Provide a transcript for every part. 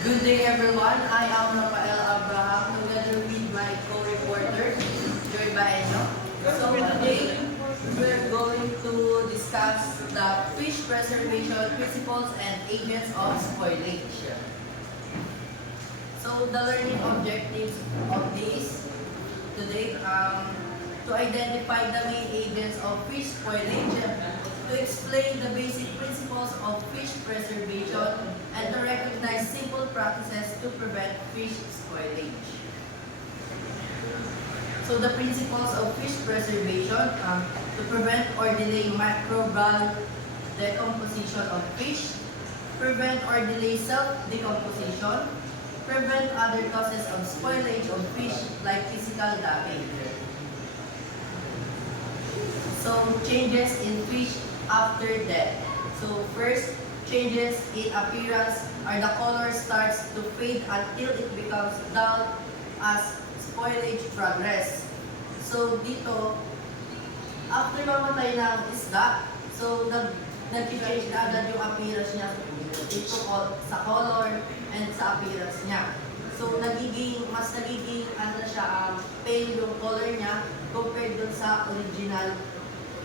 Good day everyone, I am Rafael Abraham together with my co-reporter, Joy Baeno. So today, we're going to discuss the fish preservation principles and agents of spoilage. So the learning objectives of this today to identify the main agents of fish spoilage, to explain the basic principles of fish preservation, and to recognize simple practices to prevent fish spoilage. So the principles of fish preservation, to prevent or delay microbial decomposition of fish, prevent or delay self-decomposition, prevent other causes of spoilage of fish like physical damage. So changes in fish after death. So first, changes in appearance are the color starts to fade until it becomes dull as spoilage progress. So dito, after mamatay ng isda, so nag-change na agad yung appearance niya dito sa color and sa appearance niya. So mas nagiging ano siya, pale yung color niya compared dun sa original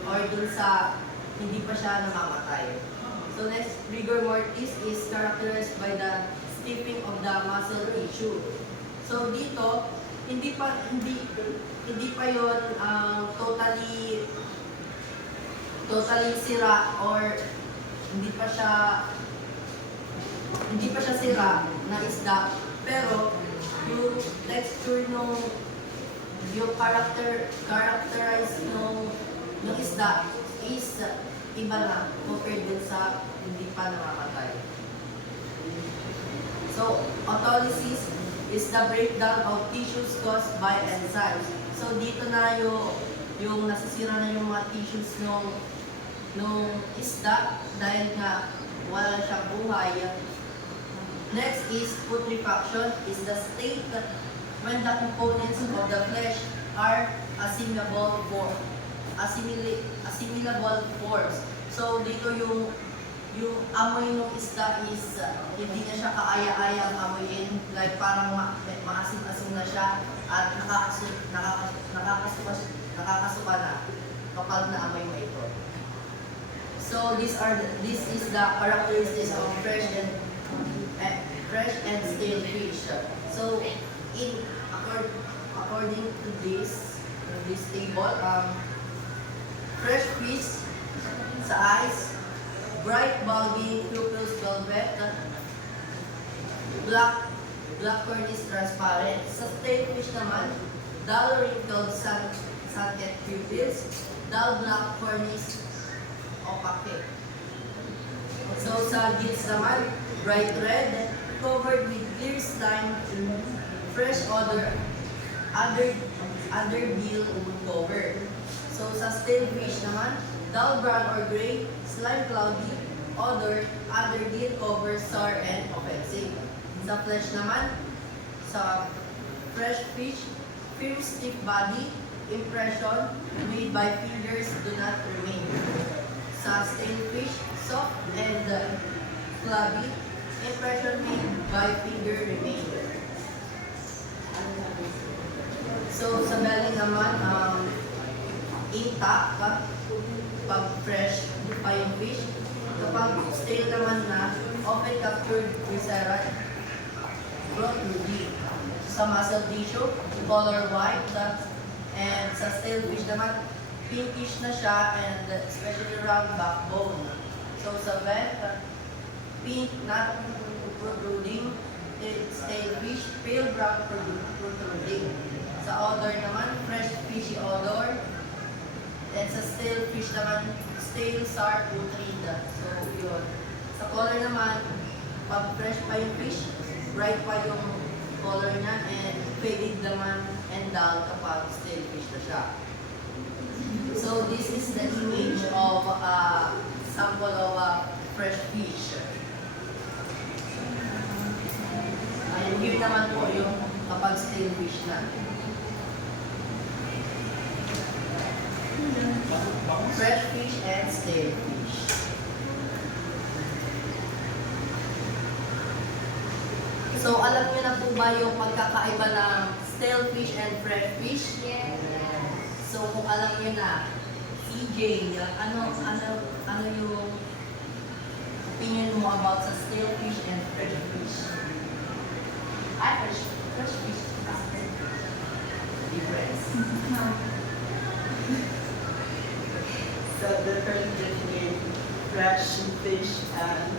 or dun sa hindi pa siya namamatay. So next, rigor mortis is characterized by the stiffening of the muscle tissue. So dito, hindi pa yon totally sira or hindi pa siya sira na isda, pero yung texture yung characterize nung isda is iba na compared din sa hindi pa namamatay. So, autolysis is the breakdown of tissues caused by enzymes. So, dito na yung nasisira na yung mga tissues nung isda dahil nga wala siyang buhay. Next is putrefaction, is the state when the components of the flesh are assimilable forms. So dito yung amoy ng isda is hindi na siya kaaya-ayang amoyin, like parang maasim-asim na siya at nakakasuka na kapag naamoy mo ito. So this is the characteristics of fresh and stale fish. So according to this table, fresh fish sa eyes, bright bulbing pupils velvet, black cornice transparent. Sa stale fish naman, dull wrinkled sunken pupils, dull black cornice opaque. So sa gills naman, bright red, covered with clear slime, fresh other gill cover. So sa stale fish naman, dull brown or gray, slime cloudy, other gill cover, sour and offensive. Sa flesh naman, sa fresh fish, firm stiff body, impression made by fingers do not remain. Sa stale fish, soft and flabby, impression made by finger remain. So sa belly naman, intact pag fresh pa yung fish. Kapag stale naman na, often captured viscera protruding. Sa muscle tissue, color white, and sa stale fish naman, pinkish na siya and especially around backbone. So sa vent, pink, not protruding, stale fish, pale brown protruding. Sa odor naman, fresh fishy odor. And sa stale fish naman, stale sour putrid. So yun. Sa color naman, pag fresh pa yung fish, bright pa yung color niya, and faded naman and dull kapag stale fish na siya. So this is the image of a sample of a fresh fish. And here naman po yung kapag stale fish na. Fresh fish and stale fish. So, alam niyo na po ba yung pagkakaiba ng stale fish and fresh fish? Yes. So, kung alam niyo na, CJ, ano yung opinion mo about sa stale fish and fresh fish? Fresh fish. Difference. So difference between fresh fish and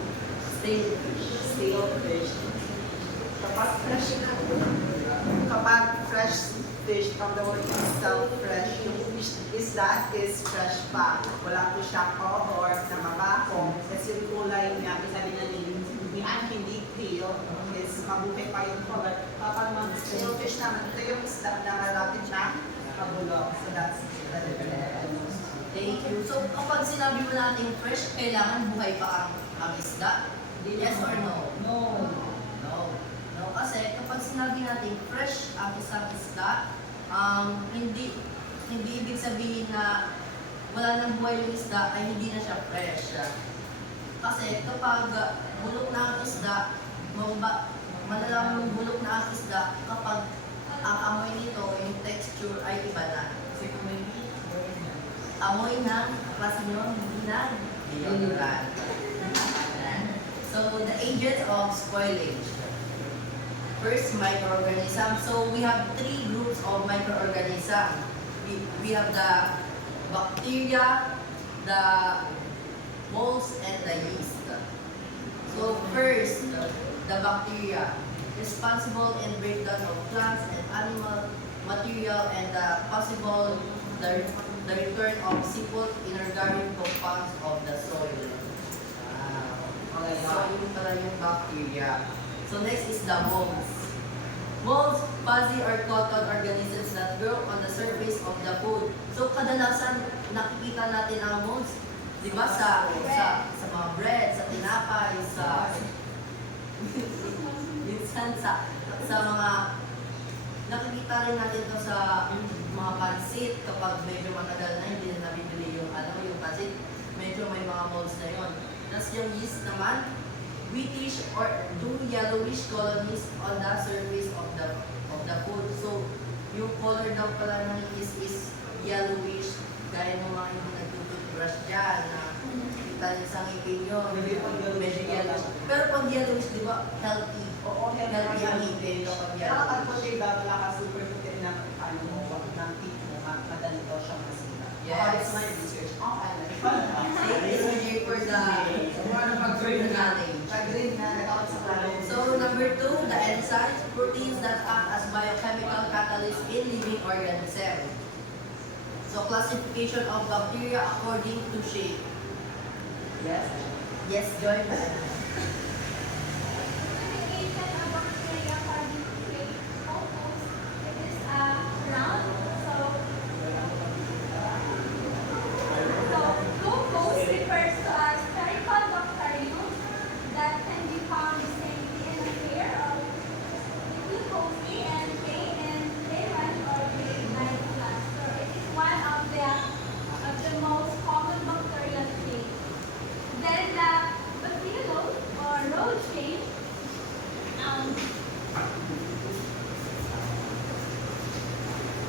Stale fish. stale fish. Kapag fresh fish, from the word itself, fresh, yung fish isda is fresh pa. Wala po siya color na mabaho. Kasi yung kulay niya, isa din na hindi pale, is mabuhay pa yung color. Kapag mga stale fish naman, ito yung isda na malapit na mabulok. So that's the difference. Thank you. So, kapag sinabi mo natin fresh, kailangan buhay pa ang isda? Yes or no? No. No. No, kasi kapag sinabi natin fresh ang isang isda, hindi ibig sabihin na wala nang buhay yung isda ay hindi na siya fresh. Kasi kapag bulok na ang isda, malalaman mong bulok na ang isda kapag ang amoy nito, yung texture ay iba na. Kasi kung may amoy ng klase nyo, hindi na deodorant. So, the agents of spoilage. First, microorganism. So, we have three groups of microorganism. We have the bacteria, the molds, and the yeast. So, first, the bacteria. Responsible in breakdown of plants and animal material and the return of simple inorganic compounds of the soil. So, yun pala yung bacteria. So, next is the molds. Molds, fuzzy or cotton organisms that grow on the surface of the food. So, kadalasan nakikita natin ang molds, di ba, sa mga bread, sa tinapay, minsan sa mga nakikita rin natin to sa mga pansit kapag medyo matagal na hindi na nabibili yung pansit, medyo may mga molds na yon. Tapos yung yeast naman, whitish or two yellowish colonies on the surface of the food. So, yung color daw pala ng yeast is yellowish, gaya ng mga hindi nagtututbrush dyan na kita niyo sa ngipin nyo, medyo yellowish. Pero pag yellowish, di ba, healthy. Oo, Healthy ang ngipin kapag Kaya yellowish. kapag po siya iba, wala ka super putin ng ng teeth mo, madali daw siyang masira. Yes. According to my research. Okay. Thank you for the knowledge. Pag-green na, nag-out sa klaro. So, number two, the enzymes, proteins that act as biochemical catalysts in living organisms. So, classification of bacteria according to shape. Yes. Yes, Joy.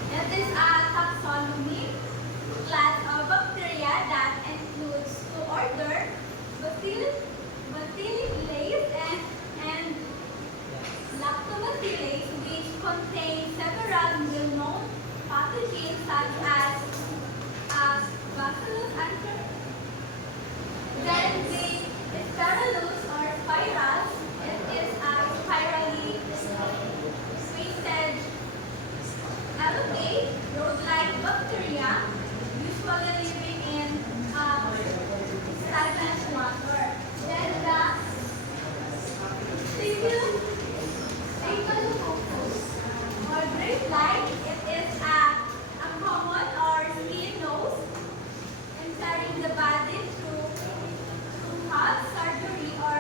That is a taxonomy class of bacteria that includes two order, Bacillus and Lactobacillus, which contain several well-known pathogens such as Bacillus anthracis. Then the Spirillus or spirals, it is a spirally twisted algae, road-like bacteria, usually living in stagnant water. Then the Staphylococcus or grape-like, it is a common or skin nose entering the body through heart surgery or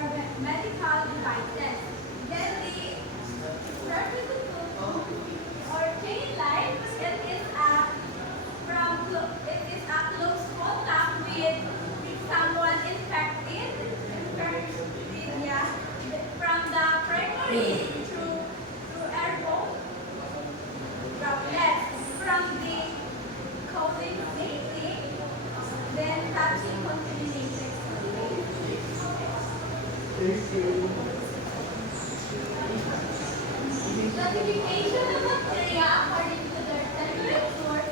Classification of bacteria according to their temperature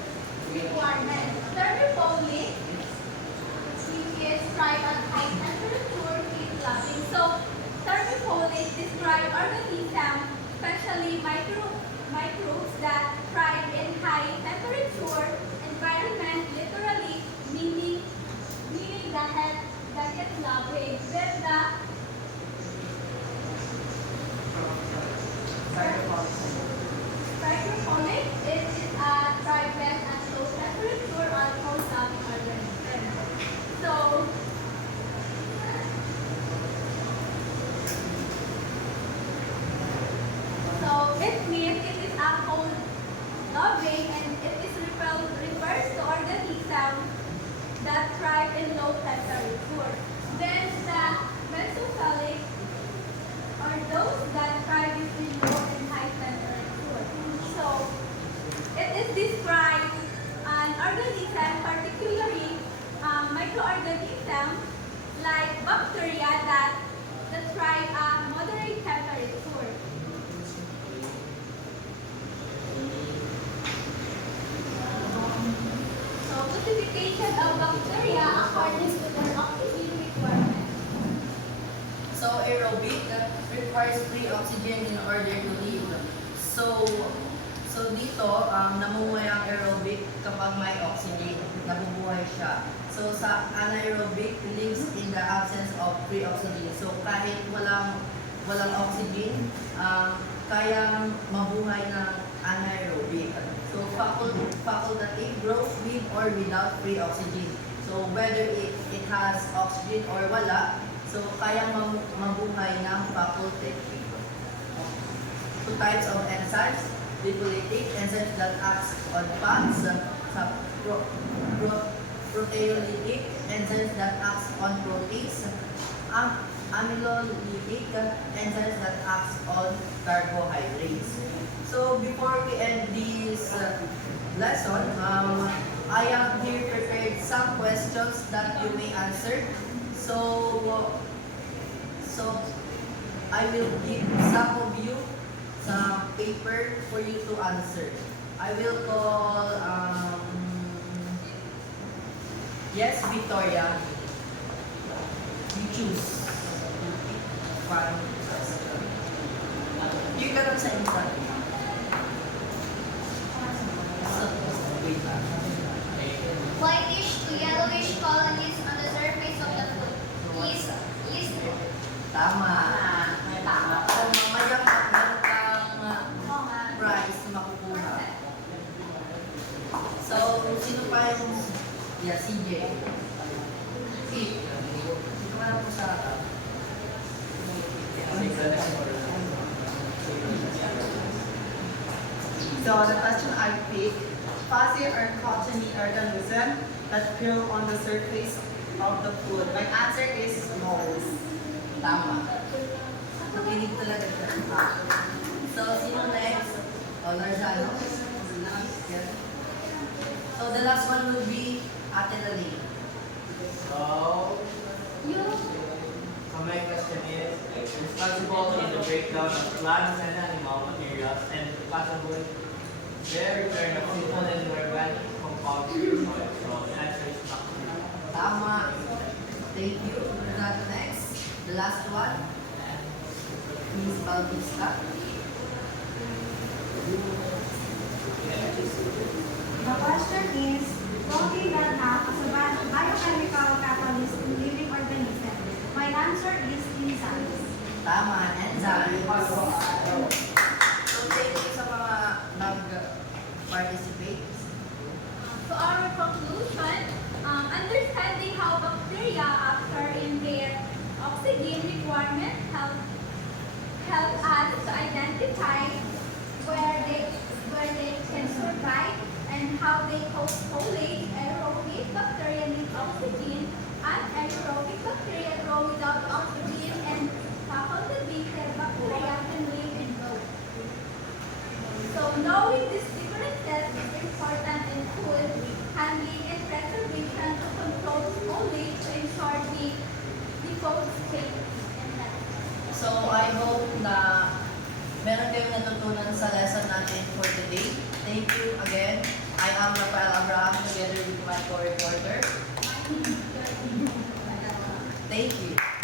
requirement. Thermophilic is thrive at high temperature heat loving. So thermophilic describe organisms, especially microbes that thrive in high temperature environment, literally meaning that heat loving. With the Hydroponic is a dry-bed at low temperature alcohol loving organism. So it means it is a cold loving and it is refers to organisms that thrive in low temperature. Then the mesophilic are those that thrive between low and high temperature. So, it is described an organism, particularly microorganism like bacteria that thrive at moderate temperature. So, classification of bacteria according to their oxygen requirement. So aerobic requires free oxygen in order to live. So dito, namumuhay ang aerobic kapag may oxygen, nabubuhay siya. So sa anaerobic, lives in the absence of free oxygen. So kahit walang oxygen, kaya mabuhay ng anaerobic. So facultative grows with or without free oxygen. So whether it has oxygen or wala, so kaya mabuhay ng facultative. Two types of enzymes: lipolytic enzymes that acts on fats, proteolytic enzymes that acts on proteins, amylolytic enzymes that acts on carbohydrates. So before we end this lesson, I have here prepared some questions that you may answer. So I will give some of you some paper for you to answer. I will call, yes, Victoria. You choose. One. You got sa in front. So, wait. Whitish to yellowish colonies on the surface of the food is Tama. So, mamaya meron kang prize na makukuha. So, sino pa yung... Yeah, CJ. Pete. Sino ka na po sa... So the question I picked, fuzzy or cottony organism that grow on the surface of the food. My answer is moles. Tama. Nakinig talaga siya. So, sino next? O, Larzano? Yeah. So, the last one will be Ate Lali. So my question is, responsible in the breakdown of plants and animal materials and possible their return of simple and organic compounds to the soil. So the answer is bacteria. Tama. Thank you. That next, the last one, Miss Bautista. The question is, protein that act as a biochemical catalyst in living organisms. My answer is enzymes. Tama, enzymes. So, thank you sa mga nag-participate. So our conclusion, understanding how bacteria occur in their oxygen requirement help us to identify where they can survive and how they co-pollinate. Aerobic bacteria need oxygen, and anaerobic bacteria grow without oxygen, and facultative bacteria can live in both. So knowing these differences is important in food handling and preservation to control only to ensure the food safety and health. na meron kayong natutunan sa lesson natin for today. Thank you again. I am Rafael Abraham together with my co-reporter. Thank you.